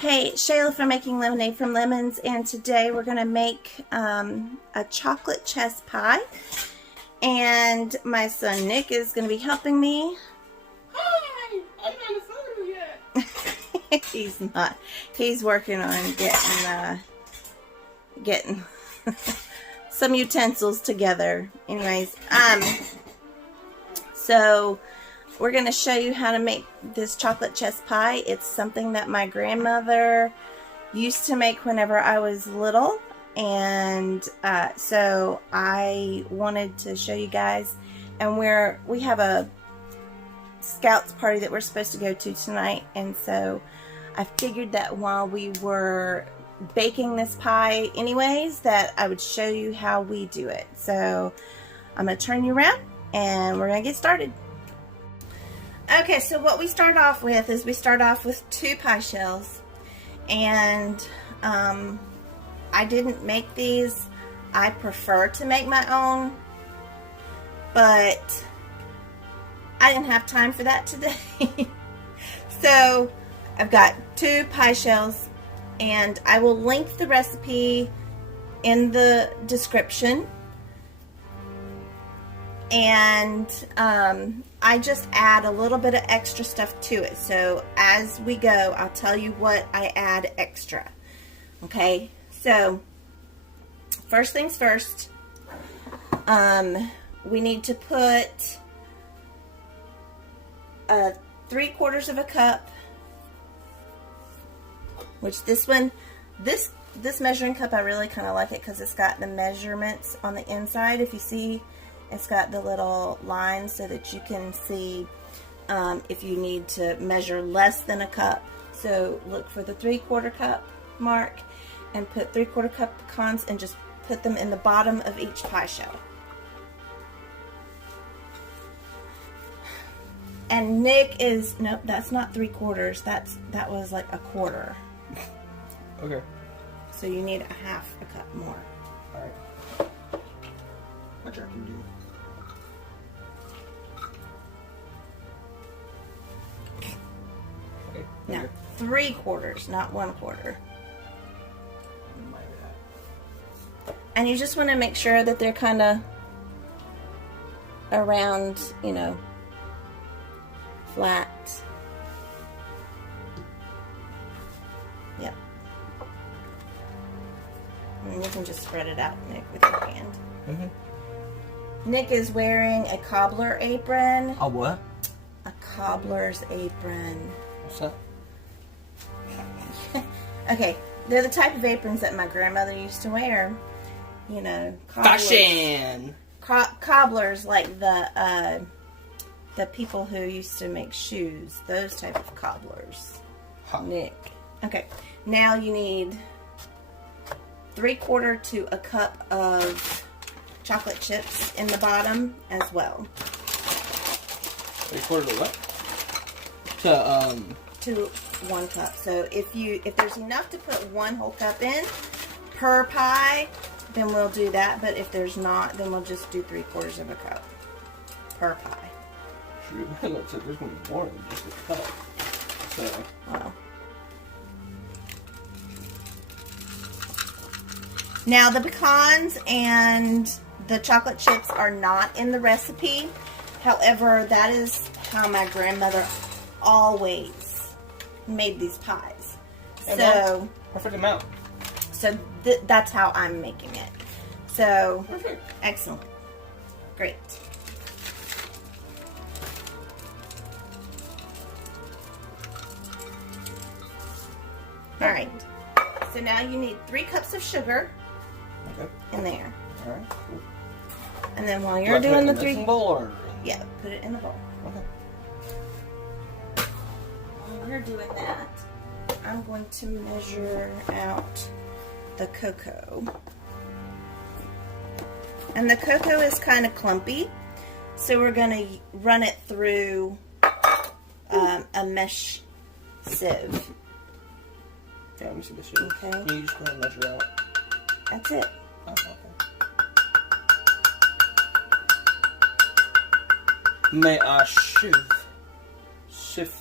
Hey, Shayla from Making Lemonade from Lemons, and today we're going to make a chocolate chess pie, and my son Nick is going to be helping me. Hi! I'm not a photo yet. He's not. He's working on getting some utensils together. Anyways, so we're going to show you how to make this chocolate chess pie. It's something that my grandmother used to make whenever I was little. And so I wanted to show you guys. And we have a Scouts party that we're supposed to go to tonight. And so I figured that while we were baking this pie anyways, that I would show you how we do it. So I'm going to turn you around and we're going to get started. Okay, so what we start off with is we start off with 2 pie shells, and I didn't make these. I prefer to make my own, but I didn't have time for that today. So I've got 2 pie shells, and I will link the recipe in the description. And I just add a little bit of extra stuff to it. So as we go, I'll tell you what I add extra. Okay, so first things first, we need to put 3/4 of a cup, which this measuring cup, I really kind of like it because it's got the measurements on the inside. If you see, it's got the little lines so that you can see if you need to measure less than a cup. So look for the 3/4 cup mark and put 3/4 cup pecans and just put them in the bottom of each pie shell. And Nick is, nope, that's not 3/4. That was like 1/4. Okay. So you need 1/2 a cup more. Alright. Which I can do. Okay. No, 3/4, not 1/4. And you just want to make sure that they're kind of around, you know, flat. Yep. And you can just spread it out, Nick, with your hand. Mm-hmm. Nick is wearing a cobbler apron. A what? A cobbler's apron. What's that? Okay, they're the type of aprons that my grandmother used to wear. You know, Fashion! Cobblers, like the people who used to make shoes. Those type of cobblers. Huh. Nick. Okay, now you need 3/4 to a cup of chocolate chips in the bottom as well. 3/4 to what? To 1 cup. So if there's enough to put 1 whole cup in per pie, then we'll do that. But if there's not, then we'll just do 3/4 of a cup per pie. Shoot, it looks like there's going to be more than just a cup. So. Wow. Now the pecans and the chocolate chips are not in the recipe. However, that is how my grandmother always made these pies. Hey, so Mom, perfect amount. So that's how I'm making it. So Perfect. Excellent. Great. All right. So now you need 3 cups of sugar in there. All right. Cool. And then while you're doing the 3, bowl or? yeah, put it in the bowl. Okay. While we're doing that, I'm going to measure out the cocoa. And the cocoa is kind of clumpy, so we're going to run it through a mesh sieve. Yeah, let me see the sugar. Okay. Can you just go ahead and measure out? That's it. Oh, okay. May I sift? Sift.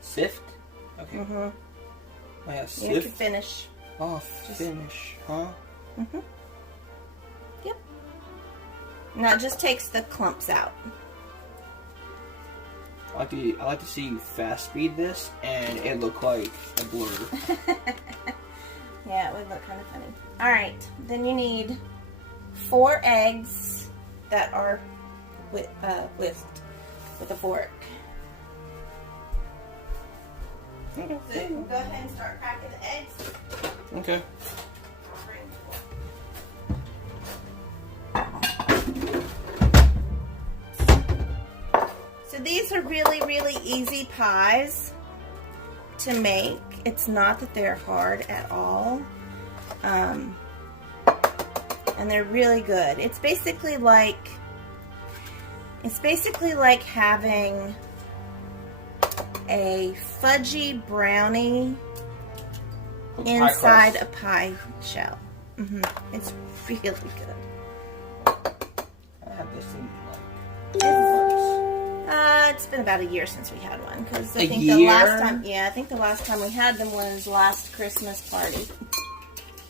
Sift? Okay. Mm-hmm. I have You sift. can finish. Oh, finish, huh? Mm-hmm. Yep. And that just takes the clumps out. I like to see you fast speed this, and it look like a blur. Yeah, it would look kind of funny. All right, then you need 4 eggs that are whisked with a fork. Okay. So you can go ahead and start cracking the eggs. Okay. So these are really, really easy pies to make. It's not that they're hard at all. And they're really good. It's basically like having a fudgy brownie inside a pie shell. It's really good. I have this in like It's been about a year since we had one, because I A think year? the last time we had them was last Christmas party.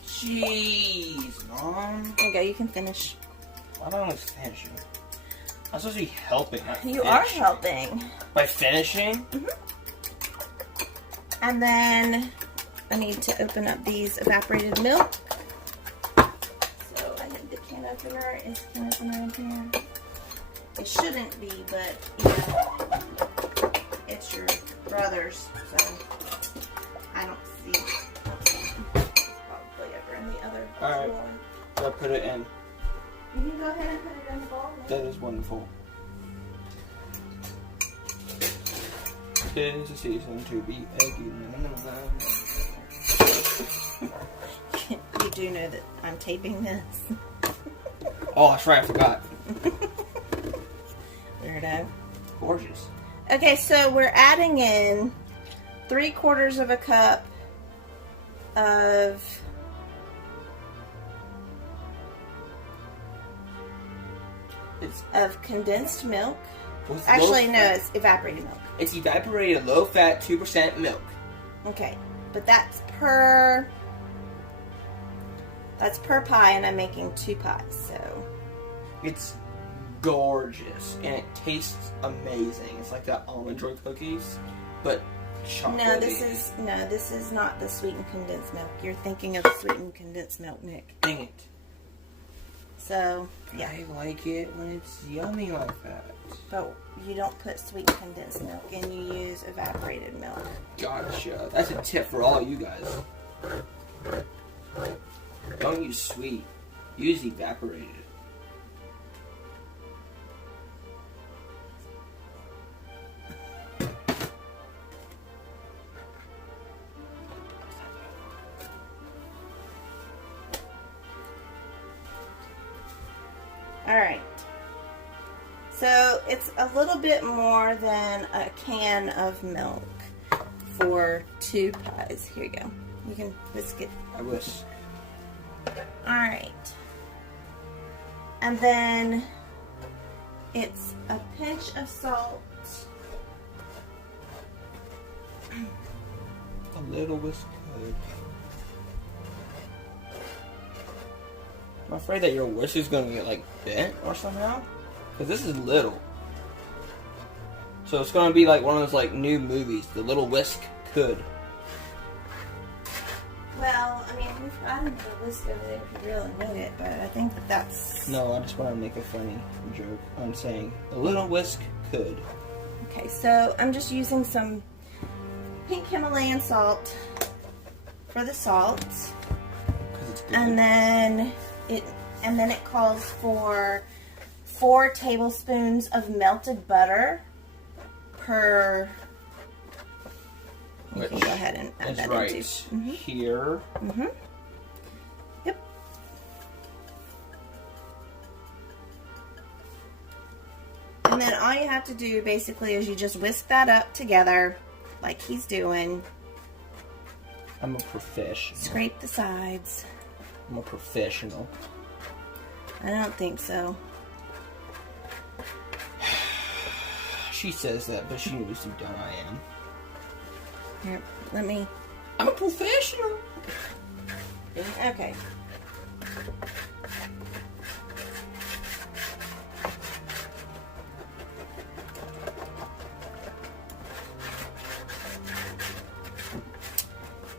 Jeez, Mom. There you go. You can finish. I don't know what's finishing. I'm supposed to be helping. Not You are finishing. helping. By finishing? And then I need to open up these evaporated milk. So I think the can opener is can opener in here. It shouldn't be, but you know, it's your brother's, so I don't see it. It's probably over in the other Alright. drawer. So I put it in. You can go ahead and put it in the bowl. That is wonderful. Tis the season to be eggy. You do know that I'm taping this. Oh, that's right, I forgot. Weirdo. Gorgeous. Okay, so we're adding in 3/4 of a cup of condensed milk. With Actually, low no, fat- it's evaporated milk. It's evaporated low-fat 2% milk. Okay, but that's per pie, and I'm making 2 pies, so It's gorgeous, and it tastes amazing. It's like that almond joy cookies, but chocolate. no, this is not the sweetened condensed milk. You're thinking of the sweetened condensed milk, Nick. Dang it. So yeah, I like it when it's yummy like that. but you don't put sweetened condensed milk in. You use evaporated milk. Gotcha. That's a tip for all you guys. Don't use sweet. Use evaporated. Alright, so it's a little bit more than a can of milk for 2 pies. Here you go. You can whisk it. I wish. Alright. And then it's a pinch of salt. A little whisk good. I'm afraid that your whisk is going to get like bent or somehow. Because this is little. So it's going to be like one of those like new movies. The little whisk could. Well, I mean, we've gotten the whisk over there if you really want it, but I think that that's... No, I just want to make a funny joke. I'm saying a little whisk could. Okay, so I'm just using some pink Himalayan salt for the salt. 'Cause it's good. And then it calls for 4 tablespoons of melted butter per. You can go ahead and add That's that right. into. Here. Yep. And then all you have to do basically is you just whisk that up together, like he's doing. I'm a professional. Scrape the sides. I'm a professional. I don't think so. She says that, but she knows how dumb I am. Here, let me. I'm a professional. Okay.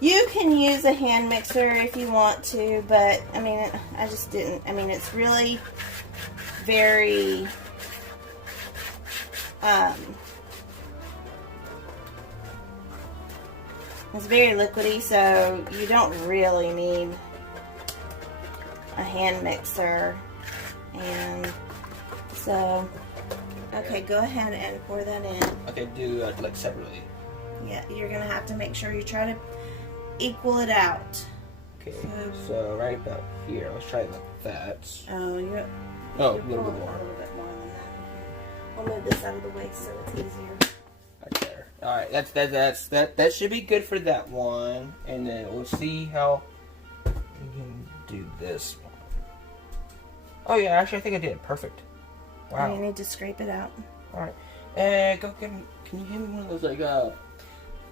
You can use a hand mixer if you want to, but I mean, I just didn't. I mean, it's really very it's very liquidy, so you don't really need a hand mixer. And so, okay, go ahead and pour that in. Okay, do like separately. Yeah, you're gonna have to make sure you try to equal it out. Okay, so right about here, let's try it like that. Oh, you're Oh, a little bit more. A little bit more than that. We'll move this out of the way so it's easier. Right there. All right, that should be good for that one, and then we'll see how we can do this one. Oh yeah, actually I think I did it perfect. Wow. You need to scrape it out. All right, and can you give me one of those like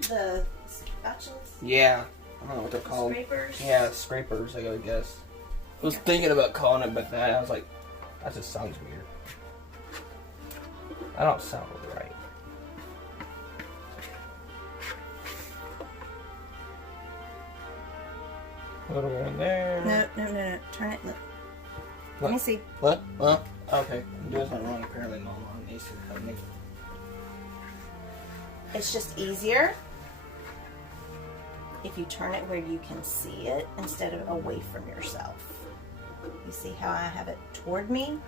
the spatulas? Yeah, I don't know what they're called. Scrapers? Yeah, scrapers, I guess. I was thinking about calling it, but that I was like, that just sounds weird. That don't sound right. A little one there. No. Turn it. Look. What? Let me see. What? Well, okay. I'm doing something wrong apparently. Mama needs to help me. It's just easier if you turn it where you can see it instead of away from yourself. You see how I have it toward me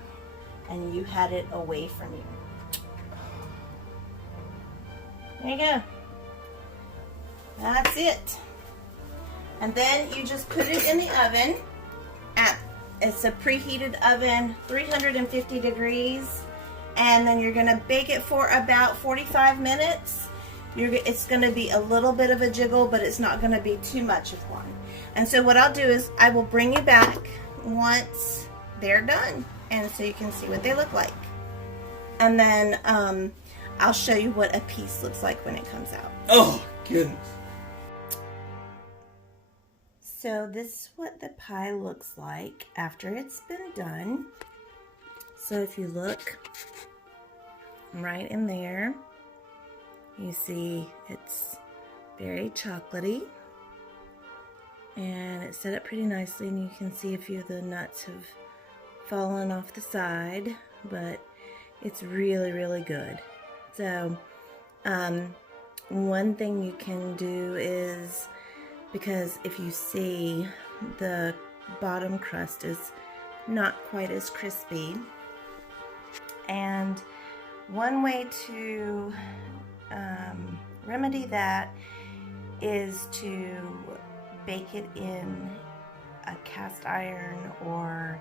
and you had it away from you. There you go. That's it. And then you just put it in the oven. It's a preheated oven, 350 degrees. And then you're gonna bake it for about 45 minutes. It's gonna be a little bit of a jiggle, but it's not gonna be too much of one. And so what I'll do is I will bring you back once they're done, and so you can see what they look like. And then I'll show you what a piece looks like when it comes out. Oh, goodness. So this is what the pie looks like after it's been done. So if you look right in there, you see it's very chocolatey. And it's set up pretty nicely, and you can see a few of the nuts have fallen off the side, but it's really, really good. So one thing you can do is, because if you see the bottom crust is not quite as crispy, and one way to remedy that is to bake it in a cast iron or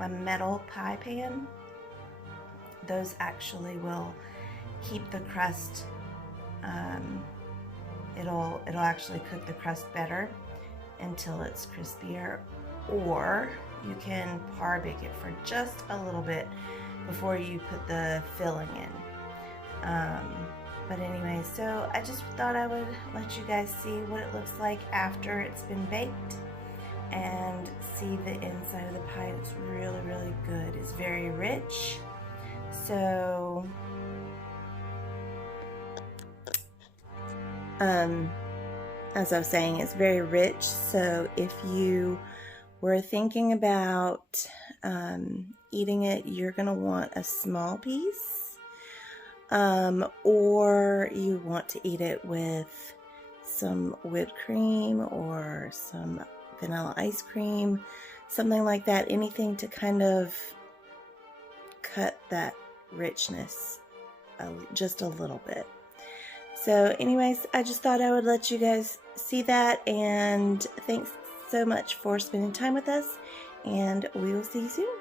a metal pie pan. Those actually will keep the crust, it'll actually cook the crust better until it's crispier. Or you can par bake it for just a little bit before you put the filling in. But anyway, so I just thought I would let you guys see what it looks like after it's been baked and see the inside of the pie. It's really, really good. It's very rich. So, as I was saying, it's very rich. So if you were thinking about eating it, you're going to want a small piece. Or you want to eat it with some whipped cream or some vanilla ice cream, something like that. Anything to kind of cut that richness just a little bit. So anyways, I just thought I would let you guys see that, and thanks so much for spending time with us, and we will see you soon.